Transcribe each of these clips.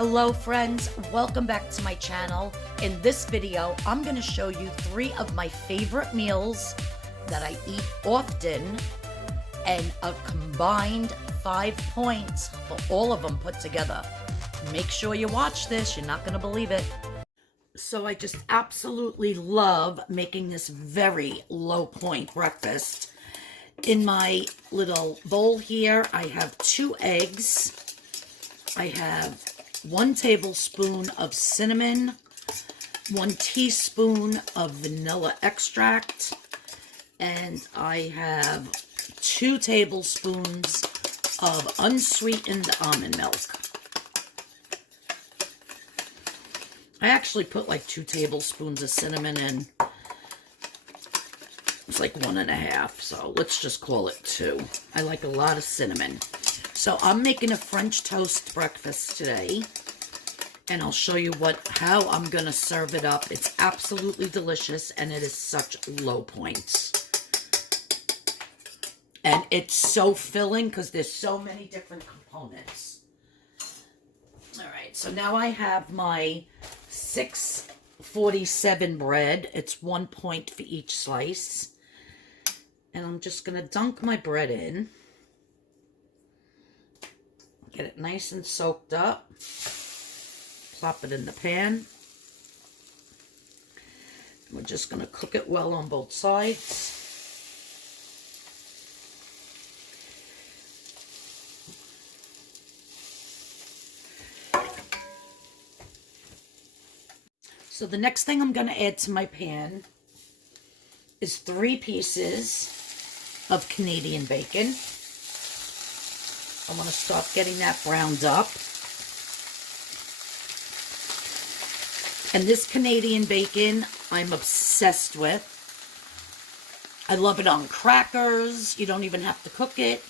Hello friends, welcome back to my channel. In this video, I'm going to show you 3 of my favorite meals that I eat often and a combined 5 points for all of them put together. Make sure you watch this, you're not going to believe it. So I just absolutely love making this very low point breakfast. In my little bowl here, I have 2 eggs. I have 1 tablespoon of cinnamon, 1 teaspoon of vanilla extract, and I have 2 tablespoons of unsweetened almond milk. I actually put like 2 tablespoons of cinnamon in. It's like 1.5, so let's just call it 2. I like a lot of cinnamon. So I'm making a French toast breakfast today, and I'll show you how I'm going to serve it up. It's absolutely delicious, and it is such low points. And it's so filling because there's so many different components. All right, so now I have my 647 bread. It's 1 point for each slice. And I'm just going to dunk my bread in. Get it nice and soaked up. Plop it in the pan. We're just going to cook it well on both sides. So the next thing I'm going to add to my pan is 3 pieces of Canadian bacon. I want to start getting that browned up. And this Canadian bacon, I'm obsessed with. I love it on crackers. You don't even have to cook it.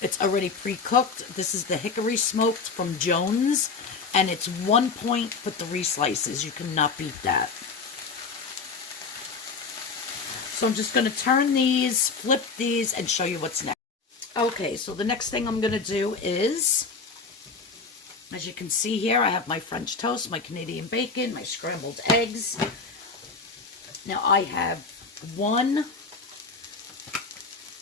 It's already pre-cooked. This is the hickory smoked from Jones. And it's 1 point for 3 slices. You cannot beat that. So I'm just going to turn these, flip these, and show you what's next. Okay, so the next thing I'm going to do is, as you can see here, I have my French toast, my Canadian bacon, my scrambled eggs. Now I have 1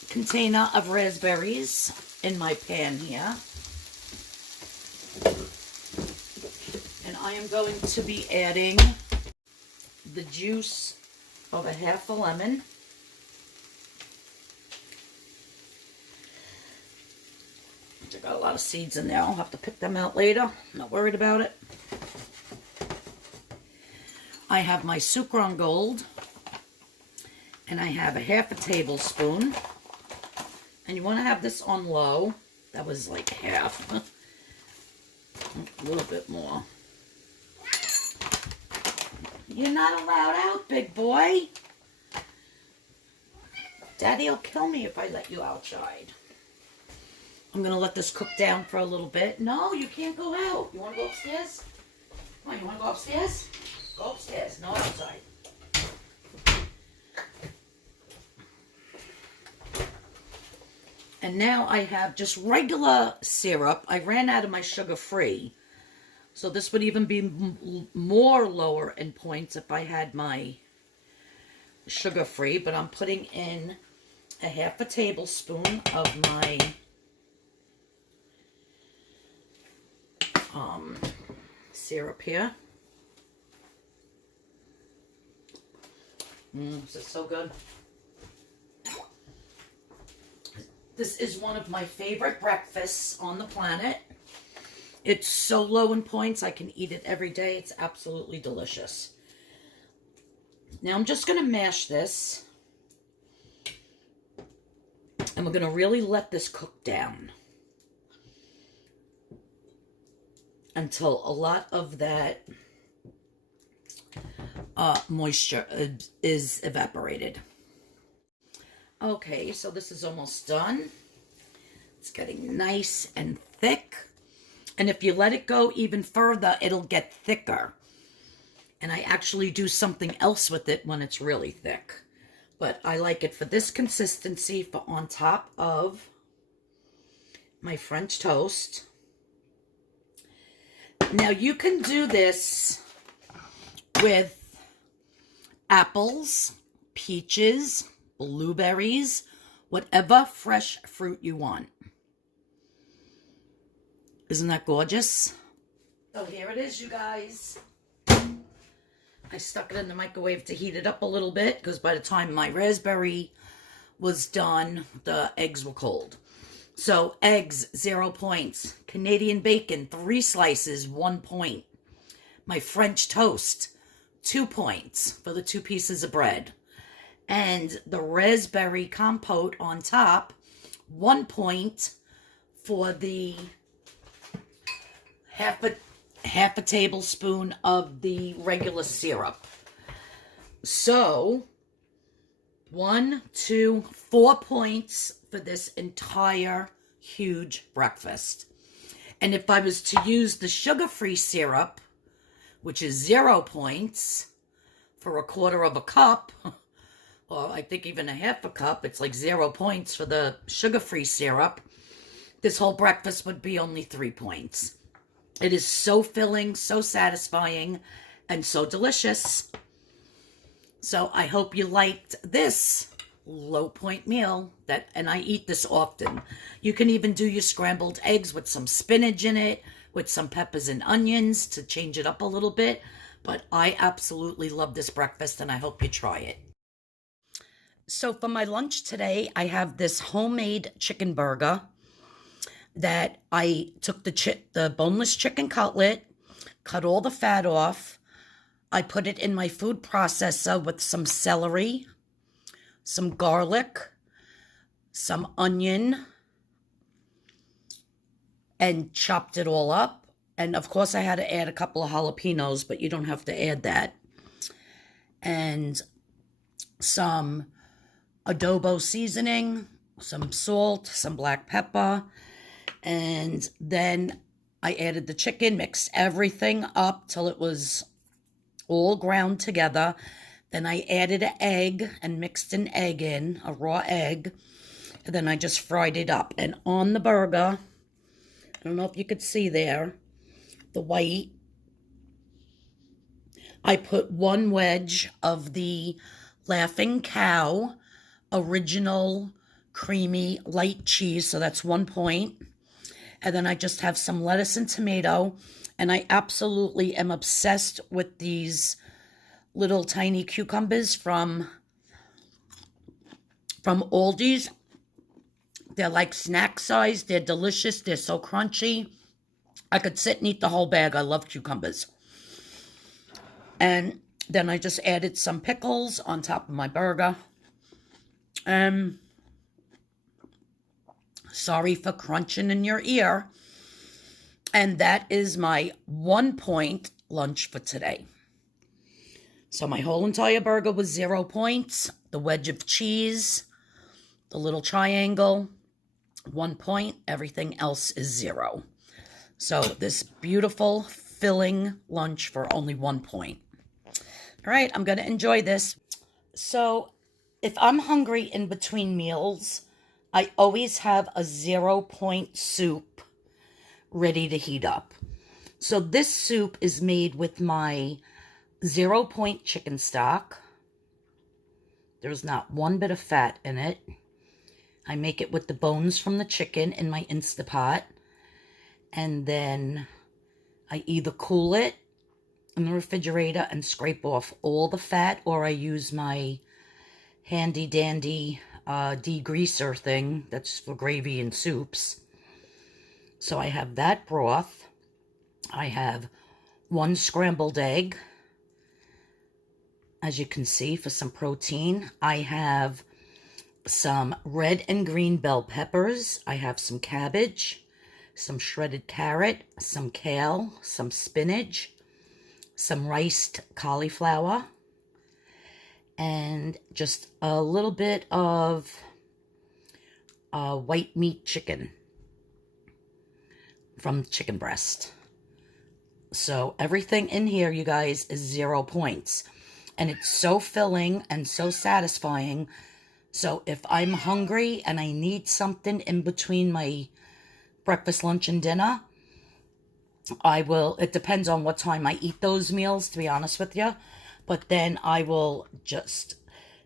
container of raspberries in my pan here. And I am going to be adding the juice of a half a lemon. I got a lot of seeds in there. I'll have to pick them out later. I'm not worried about it. I have my sucre on gold. And I have a half a tablespoon. And you want to have this on low. That was like half. A little bit more. You're not allowed out, big boy. Daddy'll kill me if I let you outside. I'm going to let this cook down for a little bit. No, you can't go out. You want to go upstairs? Come on, you want to go upstairs? Go upstairs, not outside. And now I have just regular syrup. I ran out of my sugar-free. So this would even be more lower in points if I had my sugar-free. But I'm putting in a half a tablespoon of my syrup here. This is so good. This is one of my favorite breakfasts on the planet. It's so low in points, I can eat it every day. It's absolutely delicious. Now I'm just going to mash this. And we're going to really let this cook down until a lot of that moisture is evaporated. Okay, so this is almost done. It's getting nice and thick. And if you let it go even further, it'll get thicker. And I actually do something else with it when it's really thick. But I like it for this consistency for on top of my French toast. Now you can do this with apples, peaches, blueberries, whatever fresh fruit you want. Isn't that gorgeous? So here it is, you guys. I stuck it in the microwave to heat it up a little bit because by the time my raspberry was done, the eggs were cold. So eggs, 0 points. Canadian bacon, 3 slices, 1 point. My French toast, 2 points for the 2 pieces of bread. And the raspberry compote on top, 1 point for the half a tablespoon of the regular syrup. So 1, 2, 4 points for this entire huge breakfast. And if I was to use the sugar-free syrup, which is 0 points for 1/4 cup, or I think even 1/2 cup, it's like 0 points for the sugar-free syrup, this whole breakfast would be only 3 points. It is so filling, so satisfying, and so delicious. So I hope you liked this low point meal, and I eat this often. You can even do your scrambled eggs with some spinach in it, with some peppers and onions to change it up a little bit. But I absolutely love this breakfast, and I hope you try it. So for my lunch today, I have this homemade chicken burger that I took the boneless chicken cutlet, cut all the fat off. I put it in my food processor with some celery, some garlic, some onion, and chopped it all up. And of course I had to add a couple of jalapenos, but you don't have to add that. And some adobo seasoning, some salt, some black pepper. And then I added the chicken, mixed everything up till it was all ground together. Then I added an egg and mixed an egg in, a raw egg. And then I just fried it up. And on the burger, I don't know if you could see there, the white, I put 1 wedge of the Laughing Cow original creamy light cheese. So that's 1 point. And then I just have some lettuce and tomato. And I absolutely am obsessed with these little tiny cucumbers from Aldi's. They're like snack size. They're delicious. They're so crunchy. I could sit and eat the whole bag. I love cucumbers. And then I just added some pickles on top of my burger. Sorry for crunching in your ear. And that is my 1 point lunch for today. So my whole entire burger was 0 points. The wedge of cheese, the little triangle, 1 point. Everything else is 0. So this beautiful, filling lunch for only 1 point. All right, I'm going to enjoy this. So if I'm hungry in between meals, I always have a 0 point soup ready to heat up. So this soup is made with my 0 point chicken stock. There's not 1 bit of fat in it. I make it with the bones from the chicken in my Instapot. And then I either cool it in the refrigerator and scrape off all the fat, or I use my handy dandy degreaser thing that's for gravy and soups. So I have that broth. I have 1 scrambled egg, as you can see, for some protein. I have some red and green bell peppers. I have some cabbage, some shredded carrot, some kale, some spinach, some riced cauliflower, and just a little bit of white meat chicken from chicken breast. So everything in here, you guys, is 0 points. And it's so filling and so satisfying. So if I'm hungry and I need something in between my breakfast, lunch, and dinner, it depends on what time I eat those meals, to be honest with you. But then I will just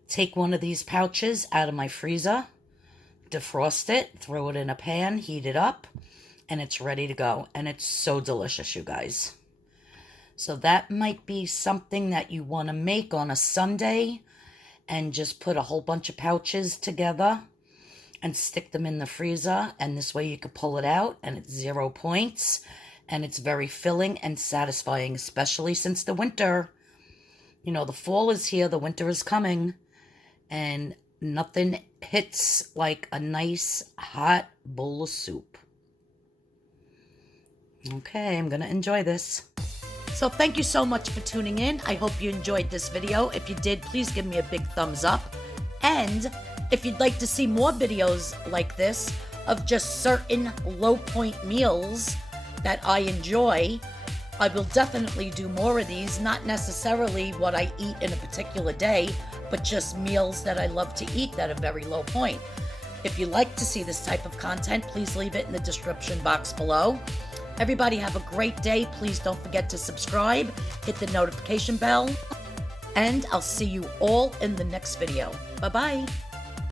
take one of these pouches out of my freezer, defrost it, throw it in a pan, heat it up, and it's ready to go. And it's so delicious, you guys. So that might be something that you want to make on a Sunday and just put a whole bunch of pouches together and stick them in the freezer. And this way you can pull it out and it's 0 points. And it's very filling and satisfying, especially since the winter. You know, the fall is here, the winter is coming. And nothing hits like a nice hot bowl of soup. Okay, I'm going to enjoy this. So thank you so much for tuning in. I hope you enjoyed this video. If you did, please give me a big thumbs up. And if you'd like to see more videos like this of just certain low point meals that I enjoy, I will definitely do more of these. Not necessarily what I eat in a particular day, but just meals that I love to eat that are very low point. If you like to see this type of content, please leave it in the description box below. Everybody have a great day. Please don't forget to subscribe, hit the notification bell, and I'll see you all in the next video. Bye-bye.